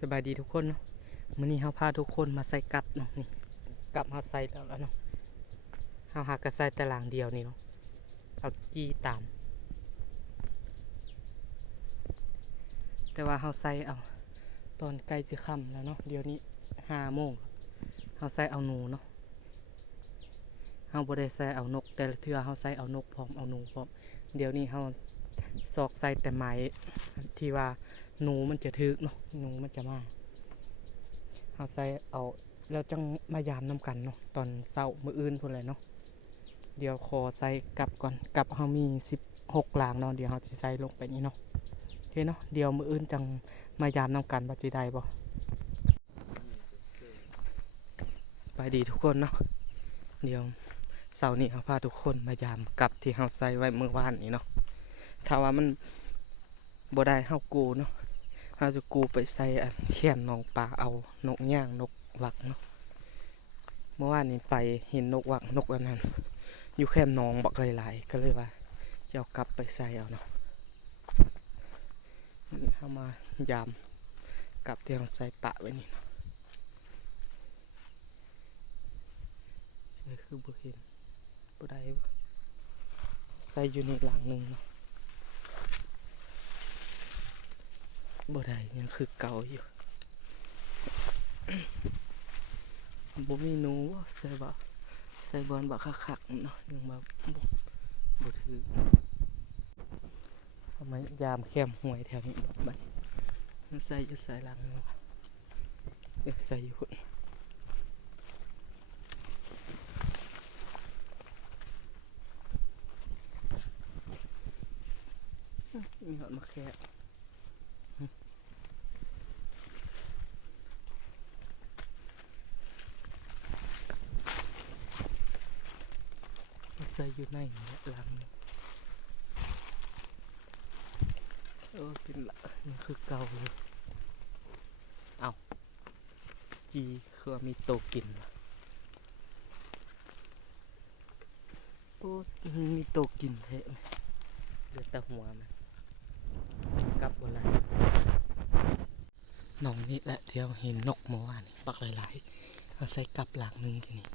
สบายดีทุกคนเนาะมื้อนี้เฮาพาทุกคนมาใส่กับเนาะนี่กับเฮาใส่แล้วเนาะเฮาหากระใส่แต่หลังเดียวนี่เนาะเอาจี้ตามแต่ว่าเฮาใส่เอาตอนใกล้สิค่ำแล้วเนาะเดี๋ยวนี้5 โมงเฮาใส่เอาหนูเนาะเฮาบ่ได้ใส่เอานกแต่ละเทื่อเฮาใส่เอานกพร้อมเอาหนูพร้อมเดี๋ยวนี้เฮาซอกใส่แต่ไม้ที่ว่าหนูมันจะถึกเนาะหนูมันจะมาเฮาใส่เอาแล้วจังมายามนํกันเนาะตอนเช้ามื้ออื่นพุ่นแหละเนาะเดี๋ยวขอใส่กับก่อนกับเฮามี16หลางเนาะเดี๋ยวเฮาสิใส่ลงไปนี่เนาะโอเคเนาะเดี๋ยวมื้ออื่นจังมายามนํกันว่าสิได้บ่สบายดีทุกคนเนาะเดี๋ยวเช้านี้เฮาพาทุกคนมายามกับที่เฮาใส่ไว้เมื่อวานนี้เนาะถ้าว่ามันบ่ได้เฮากูเนาะเฮาจะกูไปใส่อันแคมหนองปลาเอานกย่างนกหวักเนาะเมื่อวานนี้ไปเห็นนกหวักนกอันนั้นอยู่แคมหนองบักหลายๆก็เลยว่าจะเอากลับไปใส่เอาเนาะนี่เฮามายามกับที่เฮาใส่ปะไว้นี่เนาะนี่คือบ่เห็นบ่ได้ใส่อยู่ในหลังนึงเนาะบ่ได้ยังคือเก่าอยู่บ่มีหนูบ่ใส่บ่ใส่บอลบักคักๆเนาะยังบ่ถือทำไมยามแคมห้วยแถวนี้บัดมันใส่อยู่ใส่หลังเนาะใส่อยู่พุ่นมีหอดมาแค่ใส่อยู่ในหลังเป็นละนี่คือเก่าเลยเอาจีคือมีโตกินโอ้มีโตกินแท้เหลือแต่หัวมันกลับบ่ไรน้องนี่แหละเที่ยวเห็นนกเมื่อวานปักหลายๆเอาใส่กลับหลังนึงทีนี้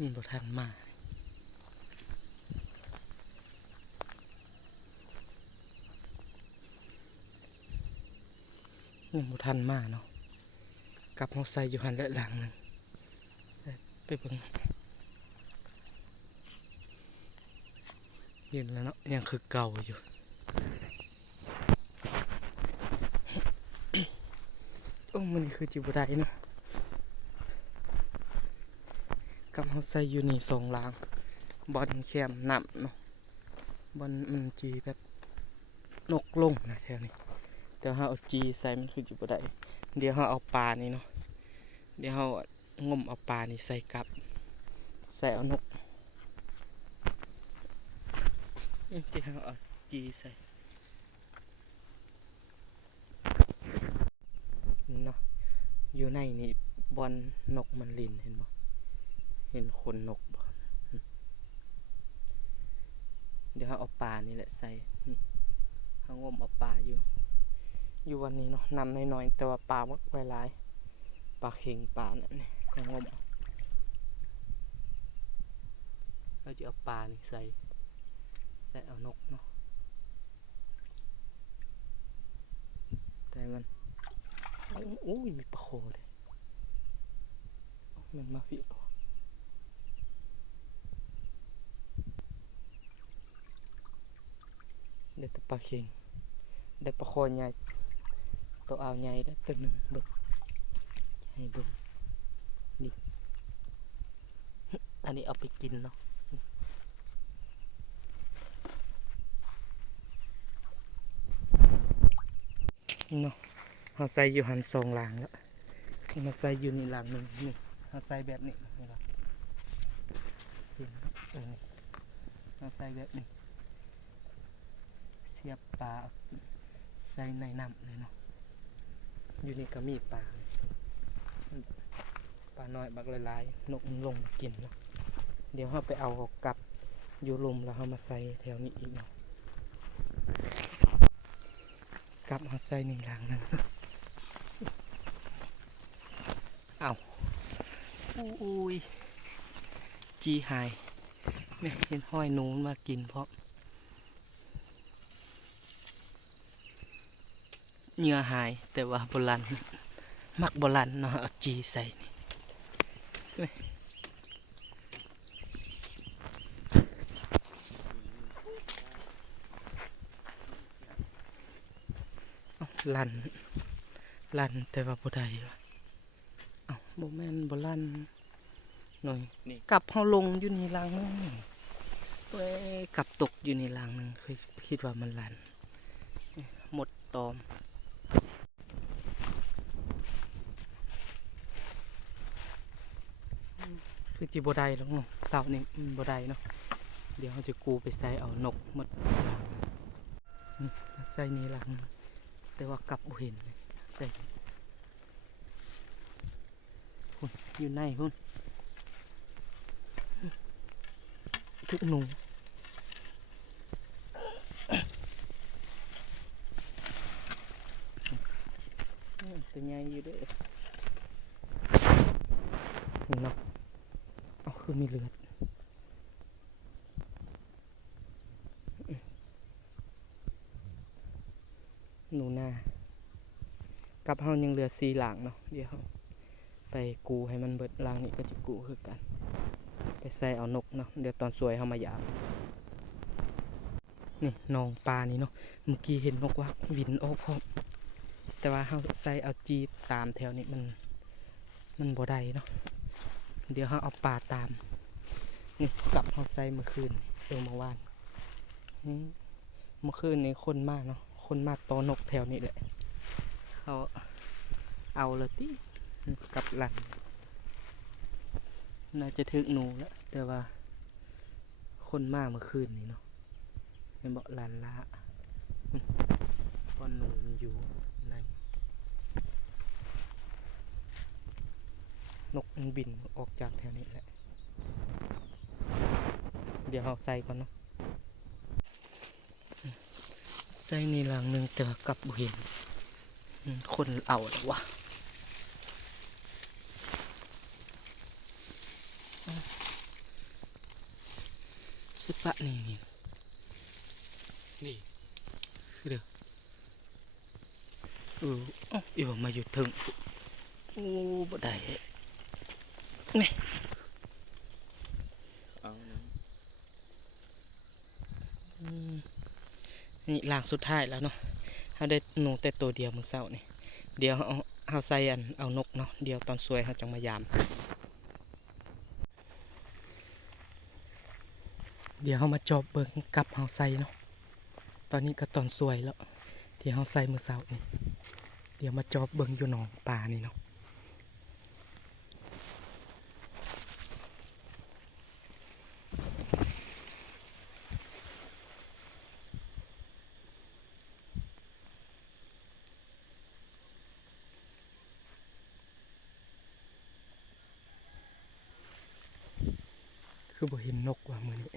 มันบ่ทันมายังบ่ทันมาเนาะกลับเฮาใส่อยู่หันและหลังนึงไปเบิ่งเห็นแล้วเนาะยังคือเก่าอยู่โอ้มันนี่คือจิบได้เนาะกับเฮาใส่อยู่นี่2หลังบอลแคมน้ำเนาะบอลมันจีแบบนกลงนะแถวนี้เดี๋ยวเฮาเอาจีใส่มันคือจิบได้เดี๋ยวเฮาเอาปลานี่เนาะเดี๋ยวเฮางมเอาปลานี่ใส่กับใส่เอานกที่เฮาเอาจีใส่เนาะอยู่ในนี่บอลนกมันลินเห็นบ่เห็นขนนกบ่เดี๋ยวเฮาเอาปลานี่แหละใส่เฮางมเอาปลาอยู่วันนี้เนาะนำน้อยๆแต่ว่าปลาไว้หลายปลาเข็งปลานั่นนี่เฮางมเราจะเอาปลานี่ใส่เอานกเนาะแต่มันโอ้ยมีปลาโคเลยมันมาพี่เดี๋ยวตัวปลาเข็งได้ปลาโคใหญ่ตัวอ่าวใหญ่ได้ตัวหนึ่งเบิ่งให้เบิ่งนี่อันนี้เอาไปกินเนาะเนาะเราใส่อยู่หัน2หลังแล้วมาใส่อยู่นี่หลังนึงนี่เราใส่แบบนี้นะครับเห็นไหมเราใส่แบบนี้เสียบปลาใส่ในน้ำเลยเนาะอยู่นี่ก็มีปลา ปลาน้อยบักหลายๆนกมันลงมากินเนาะเดี๋ยวเราไปเอากลับอยู่ลมแล้วเรามาใส่แถวนี้อีกเนาะกลับมาใส่นี่หลังนึงเอาอุ้ยจีหายเนี่ยเห็นห้อยหนูมากินเพราะเหงื่อหายแต่ว่าโบราณมักโบราณเนาะเอาจีใส่นี่ลันลันแต่ว่าบ่ได้เอ้าบ่แม่นบ่ลันหน่อยกลับเฮาลงอยู่นี่ลังนึงเว้ยกลับตกอยู่นี่ลังนึงเคยคิดว่ามันลันหมดตอมคือจิบ่ได้หรอกเนาะเสานี่บ่ได้เนาะเดี๋ยวเขาจะกูไปใส่เอานกหมดใส่นี่ลังนึงแต่ว่ากลับบ่เห็นเลยใส่หุ่นอยู่ในหุ่นทึกหนูตัวใหญ่อยู่เด้อเนาะเอาคือมีเลือดหนูนากับเฮายังเหลือ4หลังเนาะเดี๋ยวไปกูให้มันเบิดหลังนี้ก็จะกูคือกันไปใส่เอานกเนาะเดี๋ยวตอนสวยเฮามายามนี่นองปลานี่เนาะเมื่อกี้เห็นนกว่าวินออกพร้อมแต่ว่าเฮาใส่เอาจีตามแถวนี้มันบ่ได้เนาะเดี๋ยวเฮาเอาปลาตามนี่กลับเฮาใส่เมื่อคืนเมื่อวานเมื่อคืนนี้คนมากเนาะคนมาตอนกแถวนี้แหละเขาเอาเลยที่กับหลันน่าจะถึกหนูแล้วแต่ว่าคนมากเมื่อคืนนี้เนาะเป็นบอกหลันละก้อนหนูมันอยู่ในนกมันบินออกจากแถวนี้แหละเดี๋ยวเราใส่ก่อนเนาะใส่ในหลังหนึ่งแต่ว่ากลับบ่เห็นคนเอาแล้ววะสิปะนี่คือเด้ออีว่ามาอยู่ถึงโอ้บ่ได้นี่นี่หลังสุดท้ายแล้วเนาะเขาได้หนูแต่ตัวเดียวมื้อเช้านี่เดี๋ยวเอาใส่เอานกเนาะเดี๋ยวตอนสวยเขาจังมายามเดี๋ยวเขามาจอบเบิ่งกับเขาใส่เนาะตอนนี้ก็ตอนสวยแล้วที่เขาใส่มื้อเช้านี่เดี๋ยวมาจอบเบิ่งอยู่หนองปลานี่เนาะคือบ่เห็นนกว่ามื้อนี้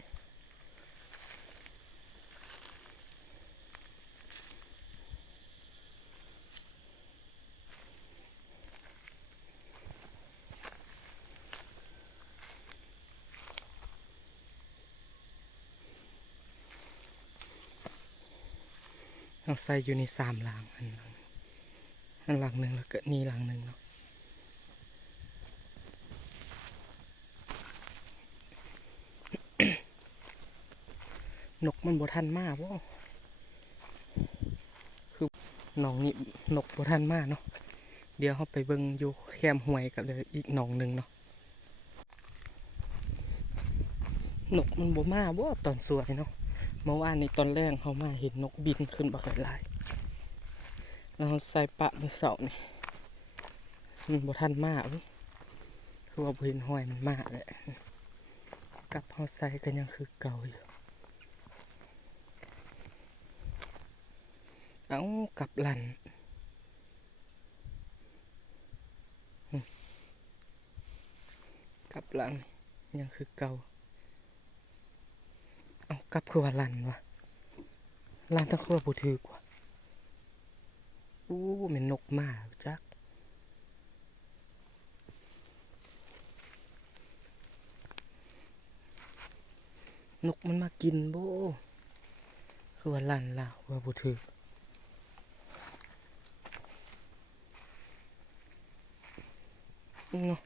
เขาใส่อยู่ใน3หลังอันหลังหนึ่งแล้วก็นี่หลังหนึ่งเนาะนกมันบ่ทันมาบ่คือหนองนี้นกบ่ทันมาเนาะเดี๋ยวเขาไปเบิ่งอยู่แคมห้วยกันเลยอีกหนองหนึ่งเนาะนกมันบ่มาบ่ตอนสวยเนาะเมื่อวานในตอนแรกเขามาเห็นนกบินขึ้นบักหลายแล้วใส่ปะมือเสานี่มันบ่ทันมาคือว่าบ่เห็นห้อยมันมาแหละกับเขาใส่ก็ยังคือเก่าอยู่เอากับหลัน กลับหลังยังคือเก่าเอากลับคือว่าลันวะลันต้องคือว่าบ่ถือกว่าอู้แม่นนกมาจักนกมันมากินบ่คือว่าลันล่ะว่าบ่ถือเนาะ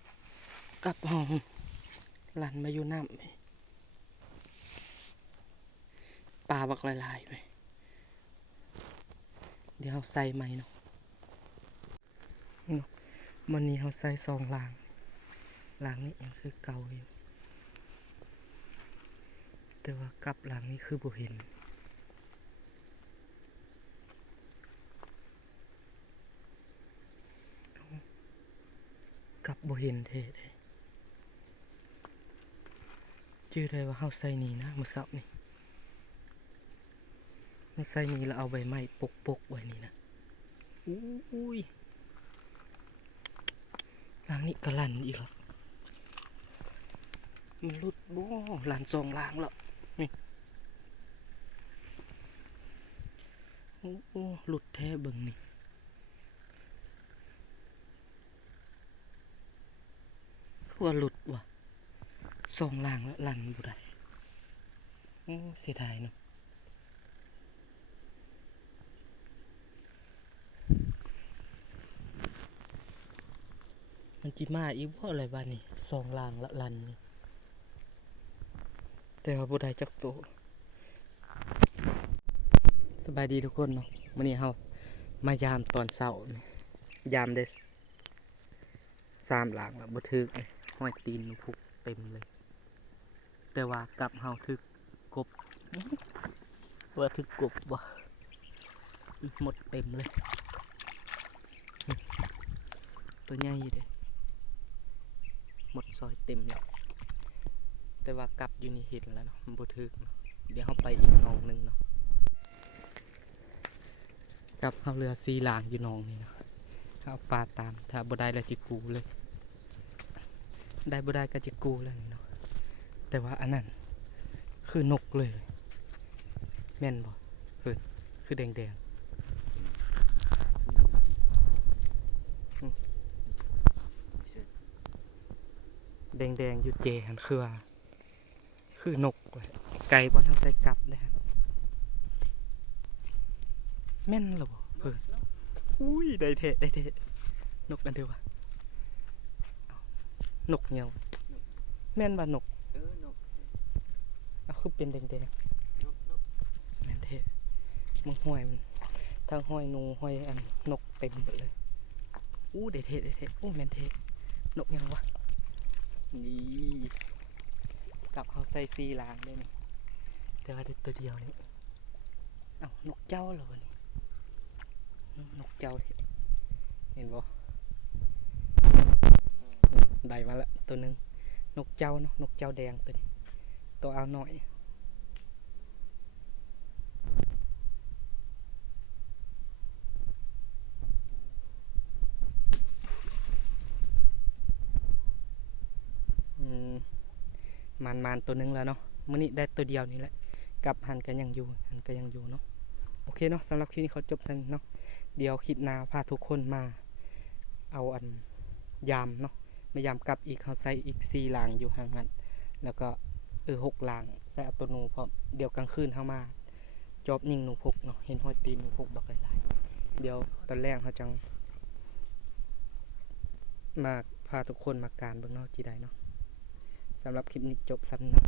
กลับห้องลันมาอยู่น้ำไหมปลาบักหลายๆไหมเดี๋ยวเราใส่ใหม่เนาะวันนี้เราใส่2ลางลางนี้ยังคือเก่าอยู่แต่ว่ากลับลางนี้คือบ่เห็นกลับบ่เห็นเท่เลยชื่อได้ว่าเราใส่นี่นะมื้อเช้านี่เราใส่นี่แล้วเอาใบไม้ปกๆไว้นี่นะอุ้ยลางนี้ก็ลั่นอีกแล้วมันหลุดบ่ลั่น2ลางแล้วนี่โอ้หลุดแท้เบิ่งนี่คือว่าหลุดว่ะ2ลางแล้วลั่นบ่ได้โอ้เสียดายเนาะมันจิมาอีกบ่อะไรบ้านี่2ลางละลั่นนี่แต่ว่าบ่ได้จักโตสบายดีทุกคนเนาะมื้อนี้เฮามายามตอนเช้ายามได้3หลังแล้วบ่ถึกห้อยตีนหนูพุกเต็มเลยแต่ว่ากลับเฮาถึกกบว่าถึกกบบ่หมดเต็มเลยตัวใหญ่อยู่เด้หมดซอยเต็มแล้วแต่ว่ากลับอยู่นี่เห็นแล้วเนาะมันบ่ถึกเนาะเดี๋ยวเฮาไปอีกหนองนึงเนาะกลับเฮาเรือ4หลางอยู่หนองนี่เนาะเอาปลาตามถ้าบ่ได้แล้วจิกูเลยได้บ่ได้ก็จิกูแล้วนี่เนาะแต่ว่าอันนั้นคือนกเลยแม่นบ่คือแดงแดงอยู่เจหันคือนกเลยไก่บ่ทันใส่กลับเลยแม่นหรอบ่อุ้ยได้เทนกกันเถอะวะนกเหี่ยวแม่นบ่นกเอาคือเป็นแดงแม่นเทมึงห้อยมันทั้งห้อยหนูห้อยอันนกเต็มหมดเลยอู้ได้เทอู้แม่นเทนกยังวะนี่กับเขาใส่ซีลางเลยนี่แต่ว่าตัวเดียวนี่เอ้านกเจ้าเหรอนี่นกเจ้าเห็นบ่ได้มาละตัวหนึ่งนกเจ้าเนาะนกเจ้าแดงตัวนี้ตัวเอาหน่อยมันตัวหนึ่งแล้วเนาะมื้อนี้ได้ตัวเดียวนี่แหละกับหันกันยังอยู่เนาะโอเคเนาะสำหรับคลิปนี้เขาจบกันเนาะเดี๋ยวคลิปหน้าพาทุกคนมาเอาอันยามเนาะมายามกลับอีกเขาใส่อีก4หลางอยู่ห่างนั้นแล้วก็6หลางใส่เอาตัวหนูพร้อมเดี๋ยวกลางคืนเขามาจอบยิงหนูพุกเนาะเห็นห้อยตีนหนูพุกบักหลายๆเดี๋ยวตอนแรกเขาจังมาพาทุกคนมาการเบิ่งเนาะจีได้เนาะสำหรับคลิปนี้จบซ้ำเนาะ